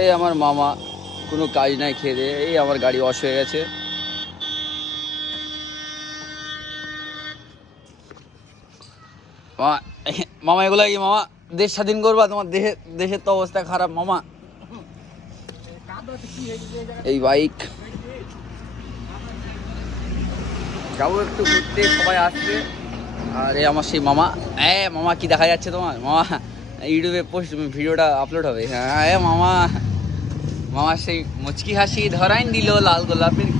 এই আমার মামা কোনো কাজ নাই খেয়ে দিয়ে, এই আমার গাড়ি ওয়াশ হয়ে গেছে। মামা এগুলো কি মামা দেশ স্বাধীন করবা? তোমার দেশের তো অবস্থা খারাপ মামা। এই বাইক যাবো একটু ঘুরতে, সবাই আসবে। আর এই আমার সেই মামা, মামা কি দেখা যাচ্ছে তোমার? মামা ইউটিউবে পোস্ট ভিডিওটা আপলোড হবে। হ্যাঁ মামা, মামা সেই মুচকি হাসি ধরাই দিল লাল গোলাপের।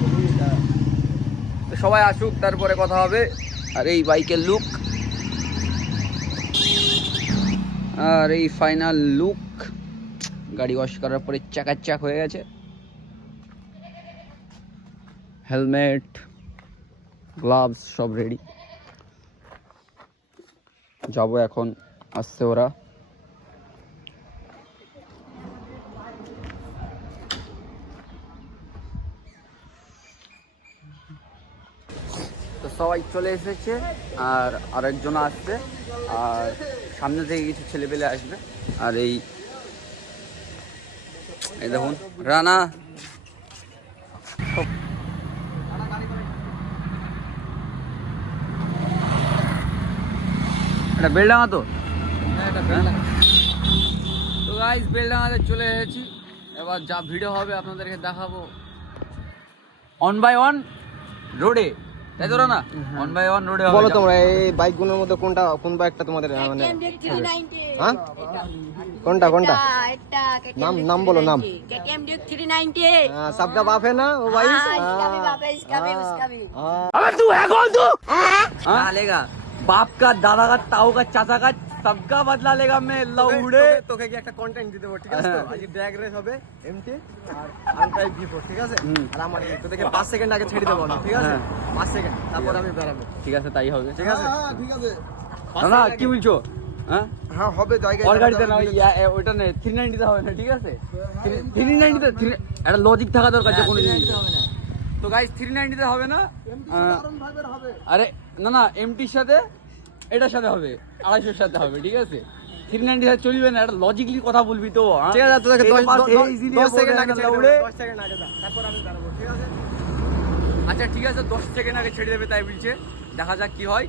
তো সবাই আসুক, তারপরে কথা হবে। আর এই বাইকের লুক, আর এই ফাইনাল লুক, গাড়ি ওয়াশ করার পরে চাকাচাক হয়ে গেছে। হেলমেট, গ্লাভস সব রেডি। যাবো এখন, আসছে ওরা। তো সবাই চলে এসেছে, আর আরেকজন আসবে, আর সামনে থেকে কিছু ছেলেপেলে আসবে। আর এই দেখুন রানা, এটা বেলডাঙা তো। তো গাইস বেলডাঙাতে চলে এসেছি, এবার যা ভিডিও হবে আপনাদেরকে দেখাবো অন বাই অন রোডে, তাই তো না? অন বাই অন রোডে। বলো তোমরা এই বাইকগুলোর মধ্যে কোন বাইকটা তোমাদের মানে হ্যাঁ কোনটা नाम बोलो नाम। KTM Duke 390 सबका बाप है ना वो भाई। इसका भी बाप है, इसका भी उसका भी। अबे तू है कौन तू? हाँ लेगा बाप का, दादा का, ताऊ का, चाचा का, सबका बदला लेगा मैं लौड़े। তোকে কি একটা কন্টেন্ট দিতে দেব, ঠিক আছে তো? আজ ড্র্যাগ রেস হবে এমটি আর আলট্রা V4, ঠিক আছে? আর আমার তোদেরকে 5 সেকেন্ড আগে ছেড়ে দেব, ঠিক আছে? 5 সেকেন্ড, তারপর আমি বেরাবো। ঠিক আছে, তাই হবে। ঠিক আছে হ্যাঁ ঠিক আছে না কি বলছো? হ্যাঁ হ্যাঁ হবে জায়গা। ওর গাড়িতে না, ওইটা নেই, 390 তে হবে না, ঠিক আছে? 390 তে একটা লজিক থাকা দরকার যে কোনো জিনিস হবে না। তো গাইস 390 তে হবে না, আরে না না এমটির সাথে এটার সাথে হবে, 250 সাথে হবে, ঠিক আছে? 390 সাথে চলবে না, একটা লজিকলি কথা বলবি তো। ঠিক আছে তোকে 10 সেকেন্ড আগে ছেড়ে উড়ে। দেব, 10 সেকেন্ড আগে দা, তারপর আমি বেরাবো, ঠিক আছে? আচ্ছা ঠিক আছে, 10 সেকেন্ড আগে ছেড়ে দেবে তাই বলছে, দেখা যাক কি হয়।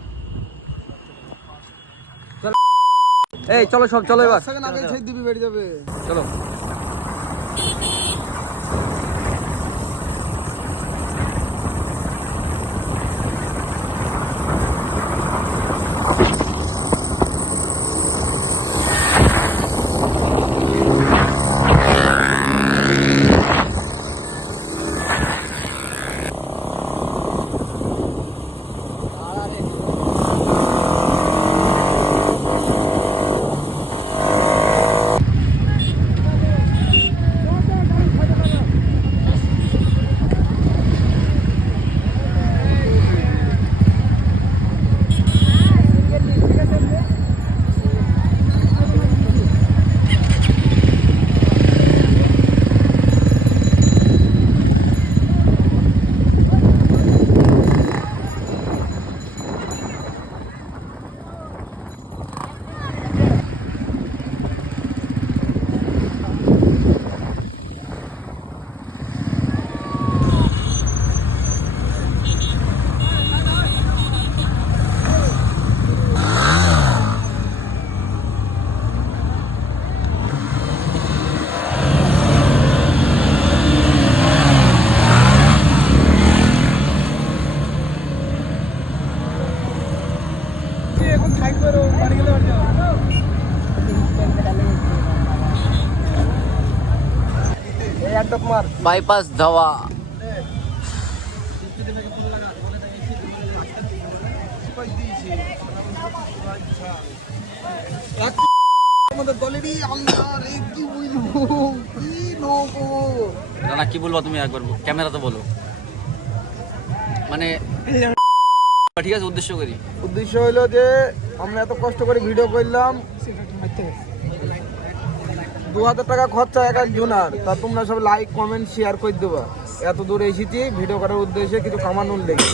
এই চলো সব চলো, এবার 10 সেকেন্ড আগে ছেড়ে দিবি, বেরিয়ে যাবে। চলো। বাইপাস ধাওয়া। না কি বলবো তুমি একবার ক্যামেরাতে বলো, মানে ঠিক আছে? উদ্দেশ্য হলো যে আমরা এত কষ্ট করে ভিডিও করলাম, 2000 টাকা খরচা এক একজনের, তা তোমরা সব লাইক কমেন্ট শেয়ার করে দেবা। এত দূরে এসেছি ভিডিও করার উদ্দেশ্যে, কিছু কামানোর লেগে।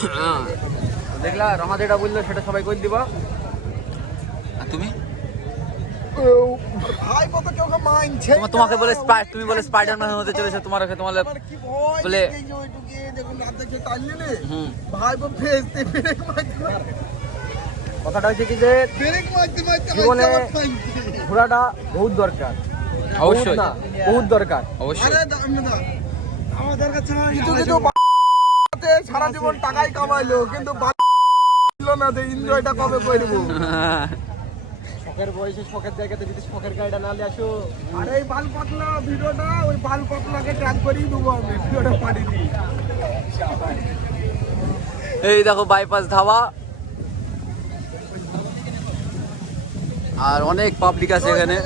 দেখলা রমা যেটা বললো সেটা সবাই করে দিবা। আর তুমি ভাই কত কেউ মানছে তোমাকে বলে তুমি বলে স্পাইডারম্যান হতে চলেছো, তোমার বলে ভাই কথাটা হচ্ছে কি যে জীবনে ঘোরাটা বহুত দরকার, অবশ্যই বহুত দরকার, অবশ্যই। কিছু কিছু সারা জীবন টাকাই কামাইলো কিন্তু না এনজয়টা কবে করবো। শখের বয়সে শখের জায়গাতে যদি শখের গাড়িটা না নিয়ে আসো, আরে এই বাল পাতলা ভিডিওটা ওই বাল পাতলাকে ট্যাগ করেই দেবো আমি, ভিডিওটা পাঠিয়ে দিই। এই দেখো বাইপাস ধাবা, আর অনেক পাবলিক আছে এখানে।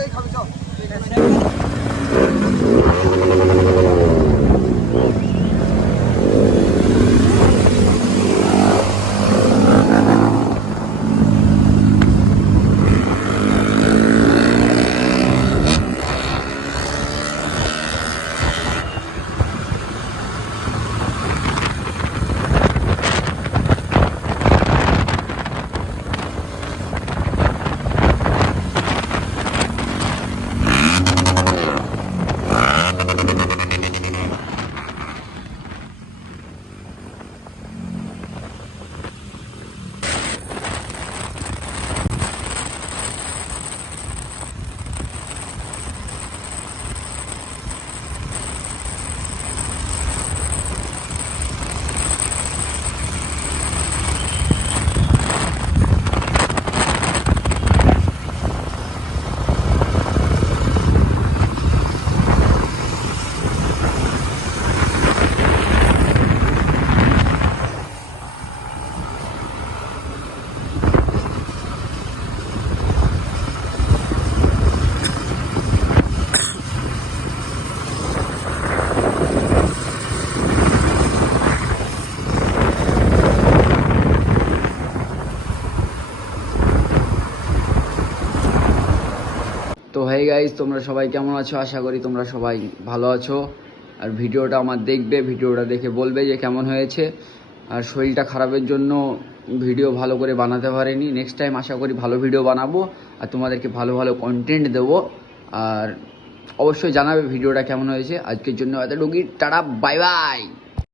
তো হেই গাইস, তোমরা সবাই কেমন আছো? আশা করি তোমরা সবাই ভালো আছো। আর ভিডিওটা আমার দেখবে, ভিডিওটা দেখে বলবে যে কেমন হয়েছে। আর শরীরটা খারাপের জন্য ভিডিও ভালো করে বানাতে পারিনি, নেক্সট টাইম আশা করি ভালো ভিডিও বানাবো আর তোমাদেরকে ভালো ভালো কন্টেন্ট দেবো। আর অবশ্যই জানাবে ভিডিওটা কেমন হয়েছে। আজকের জন্য এতটুকুই, টাটা, বাই বাই।